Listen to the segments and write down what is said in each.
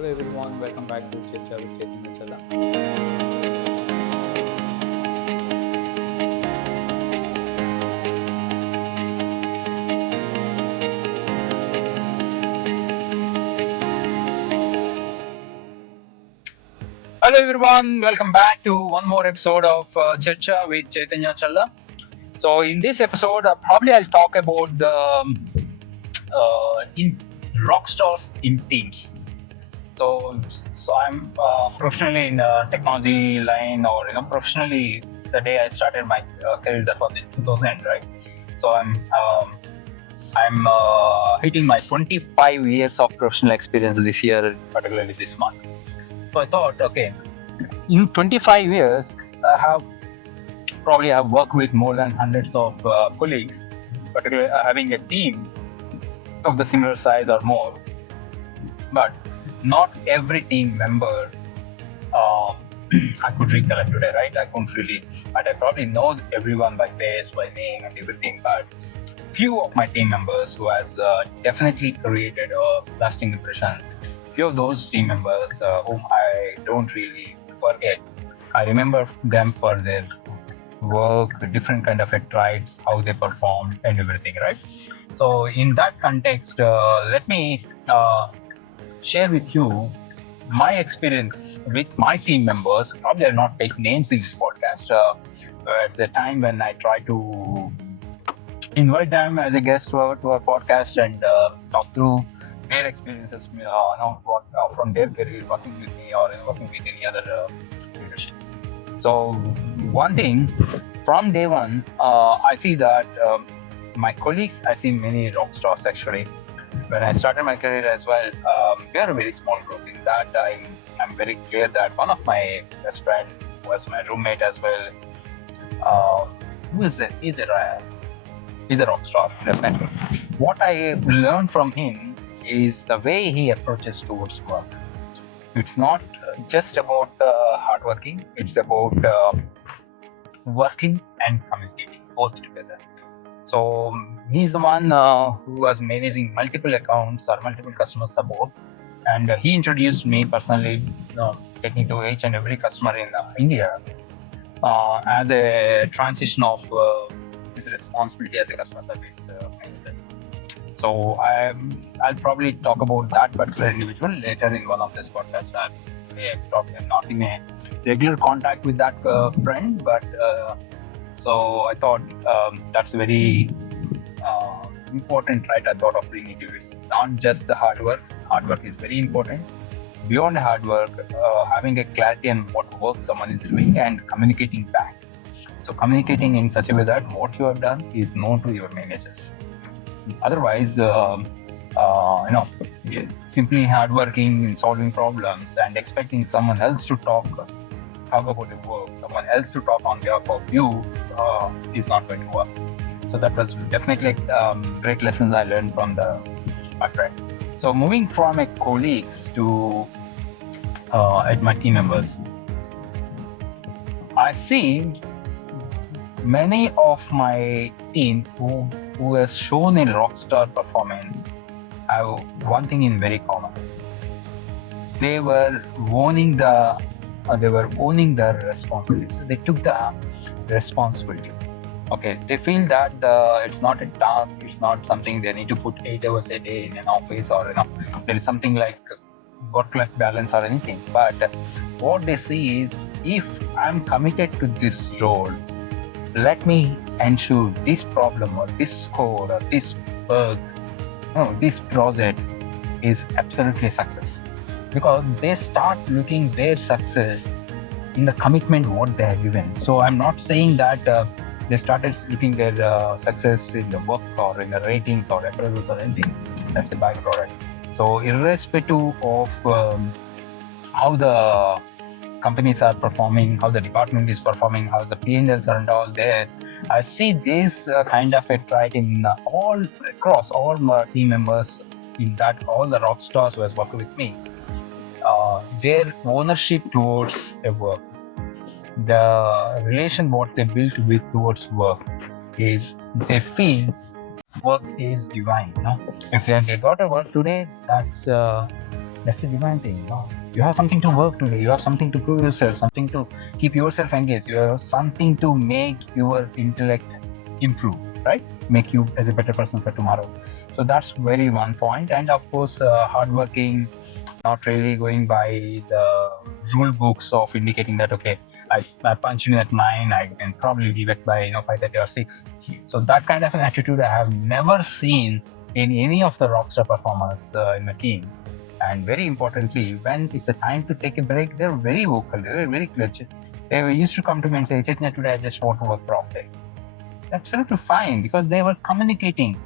Hello everyone, welcome back to CharCha with Chaitanya Challa. Hello everyone, welcome back to one more episode of CharCha with Chaitanya Challa. So in this episode, probably I'll talk about the in rockstars in teams. So, so I'm professionally in technology line, or professionally the day I started my career, that was in 2000, right? So I'm hitting my 25 years of professional experience this year, particularly this month. So I thought, okay, in 25 years, I have worked with more than hundreds of colleagues, particularly having a team of the similar size or more. But not every team member uh, I could recollect today, right? I couldn't really, but I probably know everyone by face, by name, and everything. But few of my team members who has definitely created lasting impressions. Few of those team members whom I don't really forget. I remember them for their work, different kind of traits, how they performed, and everything, right? So in that context, let me share with you my experience with my team members. Probably I'll not take names in this podcast. At the time when I try to invite them as a guest to our podcast and talk through their experiences, from their career working with me or working with any other leaderships. So one thing from day one, I see that my colleagues, I see many rock stars actually. When I started my career as well, we are a very small group. In that, I'm very clear that one of my best friend was my roommate as well. Uh, who is it? He's a rock star, definitely. What I learned from him is the way he approaches towards work. It's not just about hardworking. It's about working and communicating both together. So he's the one who was managing multiple accounts or multiple customer support, and he introduced me personally, taking to each and every customer in India as a transition of his responsibility as a customer service manager. So I'll probably talk about that particular individual later in one of this podcasts. Probably I'm not in a regular contact with that friend, but so I thought that's very important, right? I thought of bringing to you. It's not just the hard work. Hard work is very important. Beyond hard work, having a clarity on what work someone is doing and communicating back. So communicating in such a way that what you have done is known to your managers. Otherwise, simply hardworking in solving problems and expecting someone else to talk about the work, someone else to talk on behalf of you, is not going to work. So that was definitely great lessons I learned from my friend. So moving from my colleagues to at my team members, I see many of my team who has shown a rockstar performance have one thing in very common. They were owning the responsibility. So they took the responsibility. Okay, they feel that it's not a task, it's not something they need to put 8 hours a day in an office, or there is something like work-life balance or anything. But what they see is, if I'm committed to this role, let me ensure this problem or this score or this bug, no, this project is absolutely a success, because they start looking their success in the commitment what they have given. So I'm not saying that they started looking their success in the work or in the ratings or appraisals or anything. That's a byproduct. So irrespective of how the companies are performing, how the department is performing, how the P&Ls are and all there, I see this kind of a trait in all across all my team members. In that, all the rock stars who has worked with me, their ownership towards a work, the relation what they built with towards work, is they feel work is divine. If they got a work today, that's That's a divine thing. You have something to work today. You have something to prove yourself, something to keep yourself engaged. You have something to make your intellect improve, right? Make you as a better person for tomorrow. So that's very one point. And of course, hardworking, not really going by the rule books of indicating that okay, I punch in at 9, I can probably leave it by 5:30 or 6. So that kind of an attitude I have never seen in any of the rockstar performers in the team. And very importantly, when it's a time to take a break, they're very vocal, they're very clear. They used to come to me and say, Chaitanya, today I just want to work for off day. Absolutely fine, because they were communicating.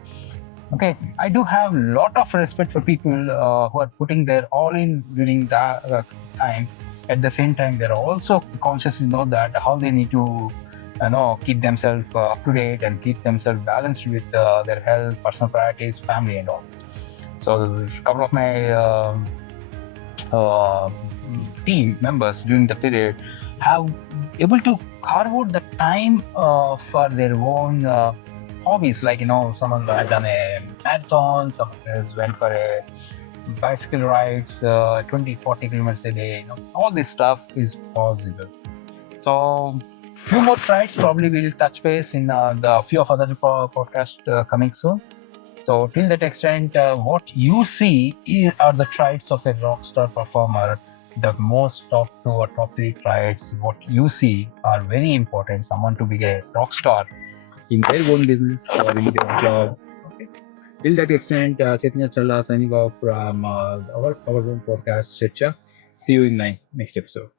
Okay, I do have a lot of respect for people who are putting their all in during that time. At the same time, they're also consciously know that how they need to, keep themselves up to date and keep themselves balanced with their health, personal priorities, family, and all. So, a couple of my uh, team members during the period have able to carve out the time for their own hobbies, like someone had done a marathon, someone else went for a bicycle rides 20-40 kilometers a day. All this stuff is possible. So few more tries probably we'll touch base in the few of other podcast coming soon. So till that extent, what you see are the traits of a rock star performer. The most top two or top three traits, what you see, are very important. Someone to be a rock star in their own business or in their job. Okay. Till that extent, Chaitanya Challa signing off from our own podcast, CharCha. See you in my next episode.